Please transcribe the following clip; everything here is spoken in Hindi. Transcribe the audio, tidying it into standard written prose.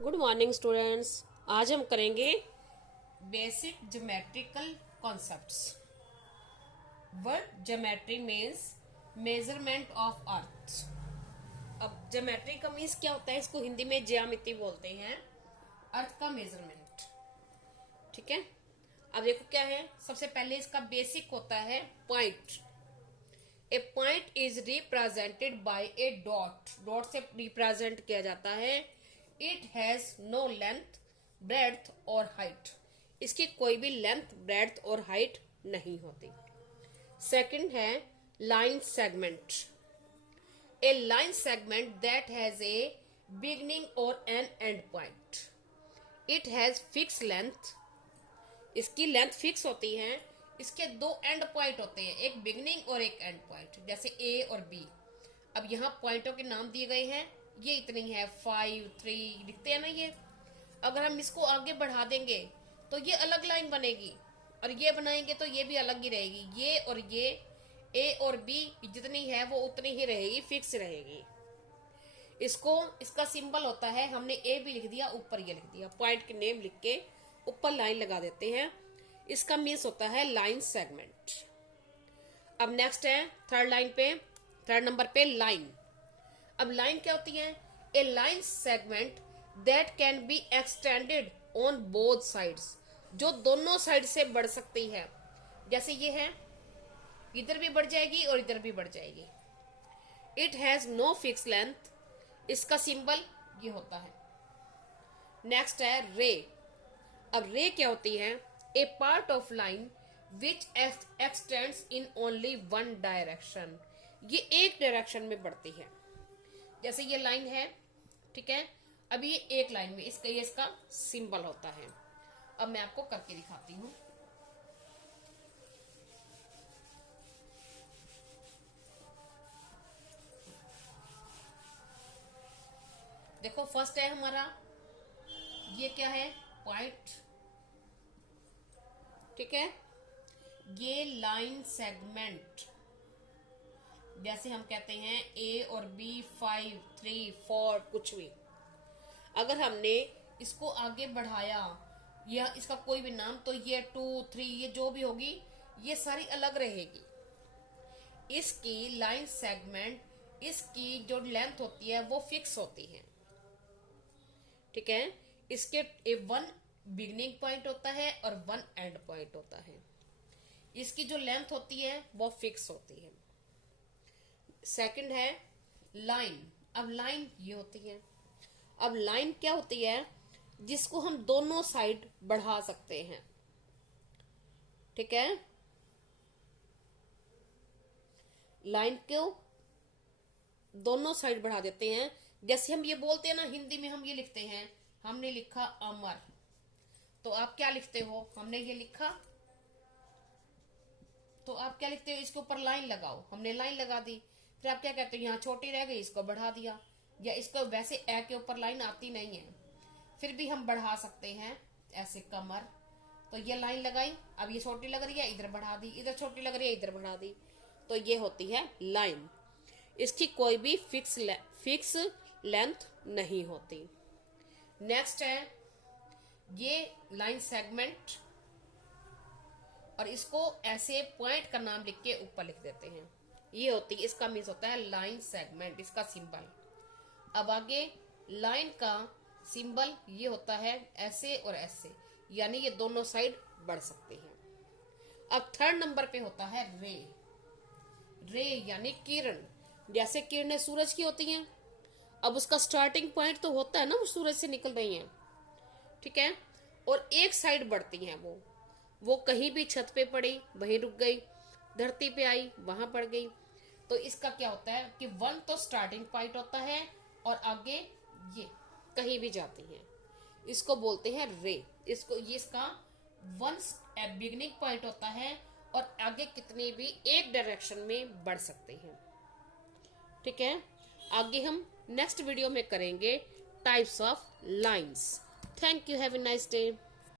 Good morning students. आज हम करेंगे basic geometrical concepts. Word geometry means measurement of earth. अब ज्योमेट्री का मीन्स क्या होता है, इसको हिंदी में ज्यामिति बोलते हैं, अर्थ का मेजरमेंट। ठीक है, अब देखो क्या है। सबसे पहले इसका बेसिक होता है point. A point is represented by a dot. Dot से रिप्रेजेंट किया जाता है। It has no length, breadth और हाइट। इसकी कोई भी लेंथ, ब्रेड्थ और हाइट नहीं होती। सेकंड है line segment. A line segment that has a beginning और an end point. It has fix length. इसकी लेंथ फिक्स होती है। इसके दो एंड पॉइंट होते हैं, एक बिगनिंग और एक एंड पॉइंट, जैसे ए और बी। अब यहाँ पॉइंटों के नाम दिए गए हैं, ये इतनी है 5, 3 लिखते हैं ना ये। अगर हम इसको आगे बढ़ा देंगे तो ये अलग लाइन बनेगी, और ये बनाएंगे तो ये भी अलग ही रहेगी। ये और ये, ए और बी जितनी है वो उतनी ही रहेगी, फिक्स रहेगी। इसको इसका सिंबल होता है, हमने ए भी लिख दिया, ऊपर ये लिख दिया, पॉइंट के नेम लिख के ऊपर लाइन लगा देते हैं। इसका मीन्स होता है लाइन सेगमेंट। अब नेक्स्ट है थर्ड नंबर पे लाइन। अब लाइन क्या होती है? A line segment that can be extended on both sides, जो दोनों साइड से बढ़ सकती है। जैसे ये है, इधर भी बढ़ जाएगी और इधर भी बढ़ जाएगी। It has no fix length. इसका सिंबल ये होता है। नेक्स्ट है रे। अब रे क्या होती है? A part of line which extends in only one direction. ये एक डायरेक्शन में बढ़ती है। जैसे ये लाइन है, ठीक है, अब ये एक लाइन में, ये इसका सिंबल होता है। अब मैं आपको करके दिखाती हूं। देखो फर्स्ट है हमारा, ये क्या है? पॉइंट। ठीक है, ये लाइन सेगमेंट, जैसे हम कहते हैं ए और बी, 5, 3, 4 कुछ भी। अगर हमने इसको आगे बढ़ाया या इसका कोई भी नाम, तो ये 2, 3 ये जो भी होगी, ये सारी अलग रहेगी। इसकी लाइन सेगमेंट, इसकी जो लेंथ होती है वो फिक्स होती है। ठीक है, इसके वन बिगनिंग पॉइंट होता है और वन एंड पॉइंट होता है। इसकी जो लेंथ होती है वो फिक्स होती है। सेकंड है लाइन। अब लाइन ये होती है। अब लाइन क्या होती है? जिसको हम दोनों साइड बढ़ा सकते हैं। ठीक है, लाइन को दोनों साइड बढ़ा देते हैं। जैसे हम ये बोलते हैं ना, हिंदी में हम ये लिखते हैं, हमने लिखा अमर, तो आप क्या लिखते हो? हमने ये लिखा, तो आप क्या लिखते हो? इसके ऊपर लाइन लगाओ। हमने लाइन लगा दी, फिर आप क्या कहते हो? यहाँ छोटी रह गई, इसको बढ़ा दिया। या इसको वैसे ए के ऊपर लाइन आती नहीं है, फिर भी हम बढ़ा सकते हैं, ऐसे कमर। तो ये लाइन लगाई, अब ये छोटी लग रही है, इधर बढ़ा दी, इधर छोटी लग रही है, इधर बढ़ा दी, तो ये होती है लाइन। इसकी कोई भी फिक्स लेंथ नहीं होती। नेक्स्ट है ये लाइन सेगमेंट, और इसको ऐसे पॉइंट का नाम लिख के ऊपर लिख देते हैं। ये होती है, इसका मीन्स होता है लाइन सेगमेंट, इसका सिंबल। अब आगे लाइन का सिंबल ये होता है ऐसे और ऐसे, यानी ये दोनों साइड बढ़ सकते हैं। अब थर्ड नंबर पे होता है रे। रे यानी किरण। जैसे किरणें सूरज की होती हैं, अब उसका स्टार्टिंग पॉइंट तो होता है ना, वो सूरज से निकल रही हैं, ठीक है, और एक साइड बढ़ती हैं। वो कहीं भी छत पे पड़ी वहीं रुक गई, धरती पे आई वहां पड़ गई। तो इसका क्या होता है कि वन तो स्टार्टिंग पॉइंट होता है और आगे ये कहीं भी जाती है, इसको बोलते हैं रे। इसका वन बिगनिंग पॉइंट होता है और आगे कितनी भी एक डायरेक्शन में बढ़ सकते हैं। ठीक है, आगे हम नेक्स्ट वीडियो में करेंगे types of lines. Thank you, have a nice day.